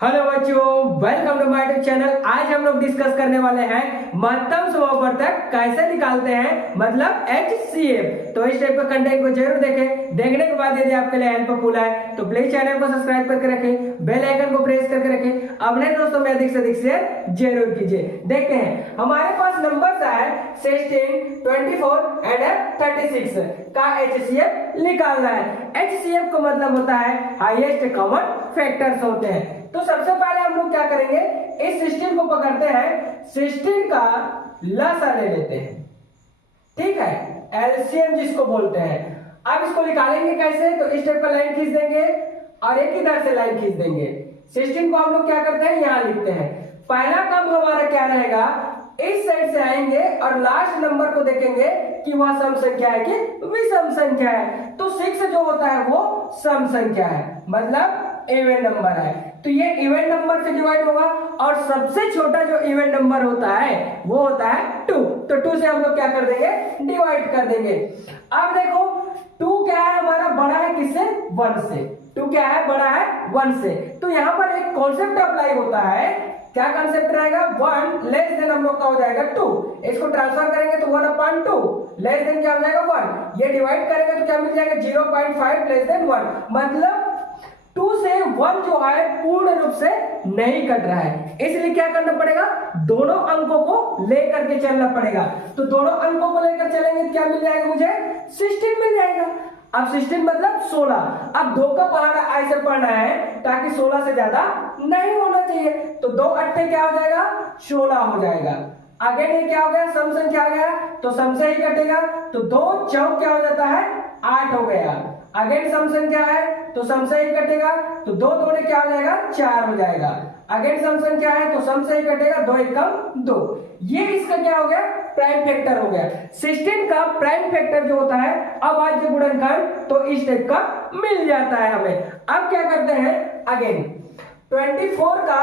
Hello बच्चों, welcome to my YouTube channel. आज हम लोग डिस्कस करने वाले हैं महत्तम समापवर्तक कैसे निकालते हैं, मतलब HCF। तो इस टाइप का कंटेंट को जरूर देखें। देखने के बाद यदि आपके लिए हेल्पफुल है तो प्लीज चैनल को सब्सक्राइब करके रखें, बेल आइकन को प्रेस करके रखें। अपने दोस्तों में अधिक से अधिक शेयर जरूर कीजिए। देखते हैं हमारे पास नंबर है 16, 24 एंड 36 का HCF निकालना है। HCF का मतलब होता है हाईएस्ट कॉमन फैक्टर्स होते हैं। तो सबसे पहले हम लोग क्या करेंगे, इस 16 को पकड़ते हैं, 16 का लसा ले लेते हैं, ठीक है, एलसीएम जिसको बोलते हैं। अब इसको निकालेंगे कैसे, तो इस टाइप का लाइन खींच देंगे और एक इधर से लाइन खींच देंगे। 16 को हम लोग क्या करते हैं, यहां लिखते हैं। पहला काम हमारा क्या रहेगा, इस साइड से आएंगे और लास्ट नंबर को देखेंगे कि वह सम संख्या है कि विषम संख्या है। तो 6 जो होता है वो सम संख्या है, मतलब इवन नंबर है। तो ये इवन नंबर से डिवाइड होगा और सबसे छोटा जो इवन नंबर होता है वो होता है 2। तो 2 से हम लोग क्या कर देंगे, डिवाइड कर देंगे। अब देखो 2 क्या है हमारा, बड़ा है किससे, 1 से। 2 क्या है, बड़ा है 1 से। तो यहाँ पर एक कॉन्सेप्ट अप्लाई होता है। क्या कॉन्सेप्ट रहेगा, 1 लेस देन हम लोग का हो जाएगा 2। इसको ट्रांसफर करेंगे तो 1/2 लेस देन क्या हो जाएगा 1। ये डिवाइड करेंगे तो क्या मिल जाएगा 0.5 लेस देन 1। मतलब 2 से 1 जो है पूर्ण रूप से नहीं कट रहा है, इसलिए क्या करना पड़ेगा, दोनों अंकों को लेकर के चलना पड़ेगा। तो दोनों अंकों को लेकर चलेंगे तो क्या मिल जाएगा मुझे, 16 मिल जाएगा। अब 16 मतलब 16। अब 2 का पहाड़ा ऐसे पढ़ना है ताकि 16 से ज्यादा नहीं होना चाहिए। तो 2 अट्ठे क्या हो जाएगा, 16 हो जाएगा। आगे ये क्या हो गया, सम संख्या आ गया तो सम से ही कटेगा। तो 2 चौक क्या हो जाता है, 8 हो गया। अगेन सम संख्या है तो सम से ही कटेगा, तो 2 दूने क्या हो जाएगा, 4 हो जाएगा। अगेन सम संख्या है तो सम से ही कटेगा, 2 एकम 2। ये इसका क्या हो गया, प्राइम फैक्टर हो गया। 16 का प्राइम फैक्टर जो होता है अभाज्य गुणनखंड, तो इस टाइप का मिल जाता है हमें। अब क्या करते हैं, अगेन 24 का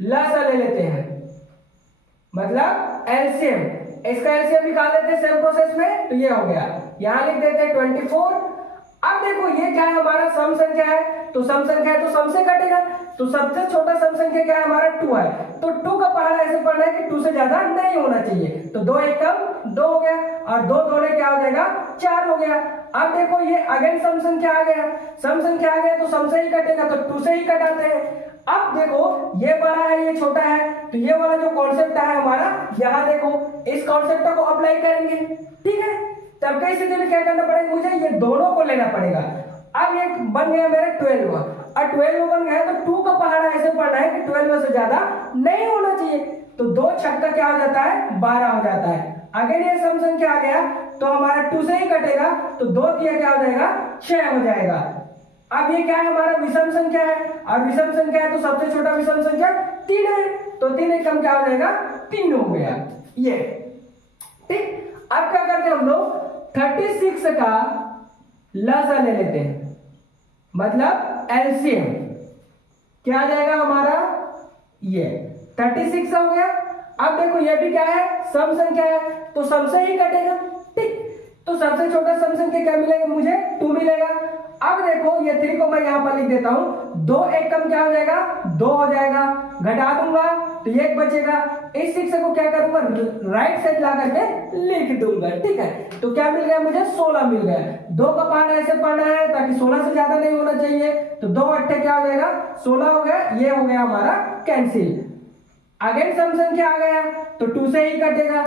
लसा ले लेते हैं, मतलब एलसीएम। इसका एलसीएम निकाल लेते हैं सेम प्रोसेस में। तो ये हो गया, यहां लिख देते हैं 24। अब देखो ये क्या है, हमारा सम संख्या है, तो सम संख्या है तो सम से कटेगा। तो सबसे छोटा सम संख्या क्या है हमारा, 2 है। तो 2 का पहाड़ा ऐसे पढ़ना है कि 2 से ज्यादा नहीं होना चाहिए। तो 2 एकम 2 हो गया और 2 दोने क्या हो जाएगा, 4 हो गया। अब देखो ये अगेन सम संख्या आ गया, सम संख्या आ गया तो सम से ही कटेगा, तो 2 से ही कटाते हैं। अब देखो ये बड़ा है ये छोटा है, तो ये वाला जो कॉन्सेप्ट है हमारा, यहाँ देखो इस कॉन्सेप्ट को अप्लाई करेंगे, ठीक है। तब कई स्थिति में क्या करना पड़ेगा, मुझे ये दोनों को लेना पड़ेगा। अब ये बन गया मेरा 12 और 12 बन गया तो 2 का पहाड़ा ऐसे पढ़ना है कि 12 से ज्यादा नहीं होना चाहिए। तो 2 छक्का क्या हो जाता है, 12 हो जाता है। अगर ये सम संख्या आ गया तो हमारा 2 से ही कटेगा, तो 2 दिया क्या हो जाएगा, 6 हो जाएगा। अब ये क्या है, हमारा विषम संख्या है, और विषम संख्या है तो सबसे छोटा विषम संख्या 3 है। तो 3 एकम क्या हो जाएगा, 3 हो गया ये, ठीक। अब क्या करते हैं हम लोग, 36 का लसा ले लेते हैं, मतलब एलसीएम। क्या आ जाएगा हमारा, ये 36 हो गया। अब देखो ये भी क्या है, सम संख्या है, तो सम से ही कटेगा, ठीक। तो सबसे छोटा सम संख्या क्या मिलेगा मुझे, 2 मिलेगा। अब देखो ये 3 को मैं यहां पर लिख देता हूं, 2 एकम क्या हो जाएगा, 2 हो जाएगा। घटा दूंगा तो 1 बचेगा। इस 6 को क्या करूंगा, राइट साइड ला करके लिख दूंगा, ठीक है। तो क्या मिल गया मुझे, 16 मिल गया। 2 का पहाड़ा ऐसे पढ़ना है ताकि 16 से ज्यादा नहीं होना चाहिए। तो 2 अट्ठे क्या हो जाएगा, 16 हो गया। ये हो गया हमारा कैंसिल। अगेन सम संख्या आ गया तो 2 से ही कटेगा,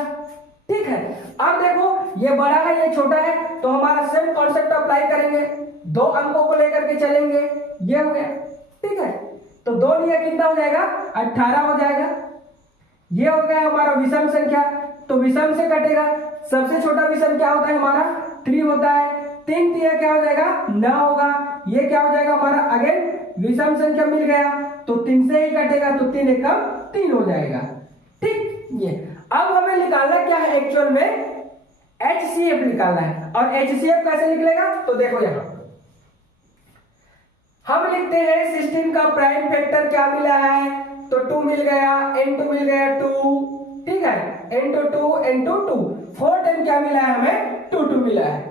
ठीक है। अब देखो ये बड़ा है ये छोटा है, तो हमारा सेम कॉन्सेप्ट अप्लाई करेंगे, 2 अंकों को लेकर के चलेंगे। ये हो गया, ठीक है। तो 2 लिया कितना हो जाएगा, 18 हो जाएगा। ये हो गया हमारा विषम संख्या, तो विषम से कटेगा। सबसे छोटा विषम क्या होता है हमारा, 3 होता है। 3 दिया क्या हो जाएगा, 9 होगा। ये क्या हो जाएगा हमारा, अगेन विषम संख्या मिल गया तो 3 से ही कटेगा, तो 3 एकम 3 हो जाएगा, ठीक। ये अब हमें निकालना क्या है, एक्चुअल में HCF निकालना है। और HCF कैसे निकलेगा, तो देखो यहां हम लिखते हैं 16 का प्राइम फैक्टर क्या मिला है, तो 2 मिल गया, n2 मिल गया 2, ठीक है। n2 2 n2 2 4 टाइम क्या मिला है हमें, 2 2 मिला है,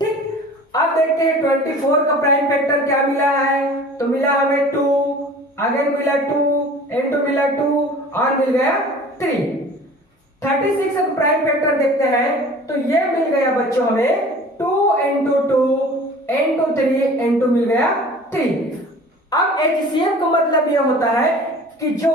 ठीक। अब देखते हैं 24 का प्राइम फैक्टर क्या मिला है, तो मिला हमें 2, अगेन मिला 2, इनटू मिला 2 और मिल गया 3। 36 का प्राइम फैक्टर देखते हैं तो ये मिल गया बच्चों हमें 2 इंटू 2 इंटू 3 इंटू मिल गया 3। अब HCF का मतलब ये होता है कि जो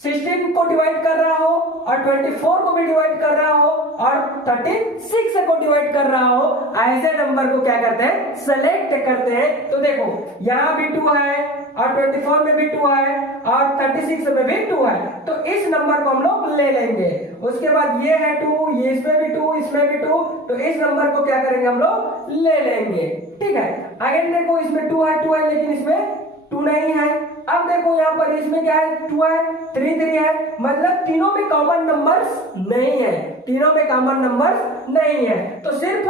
16 को डिवाइड कर रहा हो और 24 को भी डिवाइड कर रहा हो और 36 को डिवाइड कर रहा हो, ऐसे नंबर को क्या करते हैं, सेलेक्ट करते हैं। तो देखो यहां भी 2 है और 24 में भी 2 है और 36 में भी 2 है, तो इस नंबर को हम लोग ले लेंगे। उसके बाद ये है 2, ये इसमें भी 2, इसमें भी 2, तो इस नंबर को क्या करेंगे, हम लोग ले लेंगे। ठीक है, अगेन देखो इसमें 2 है लेकिन इसमें 2 नहीं है। अब देखो यहाँ पर इसमें क्या है, 2 है, 3 है, मतलब तीनों में कॉमन नंबर्स नहीं है, तीनों में कॉमन नंबर्स नहीं है। तो सिर्फ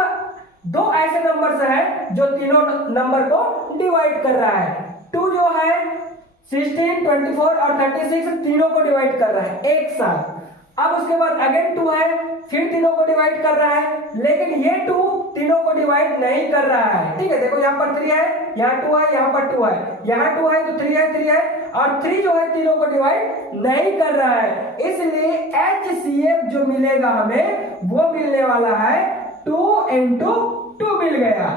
2 ऐसे नंबर्स हैं जो तीनों नंबर को डिवाइड कर रहा है। 2 जो है 16, 24 और 36 तीनों को डिवाइड कर रहा है एक साथ। अब उसके बाद अगेन 2 है, फिर तीनों को डिवाइड कर रहा है, लेकिन ये 2 तीनों को डिवाइड नहीं कर रहा है। ठीक है, देखो यहाँ पर 3 है, यहाँ 2 है, यहाँ पर 2 है, यहाँ 2 है तो 3 है और 3 जो है तीनों को डिवाइड नहीं कर रहा है। इसलिए HCF जो मिलेगा हमें वो मिलने वाला है 2 इंटू 2 मिल गया।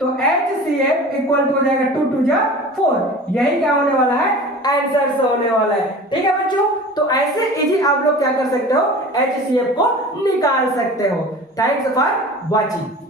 तो HCF इक्वल टू हो जाएगा 2 2 जा 4। यही क्या होने वाला है, आंसर से होने वाला है। ठीक है बच्चों, तो ऐसे इजी आप लोग क्या कर सकते हो, HCF को निकाल सकते हो। Thanks for watching.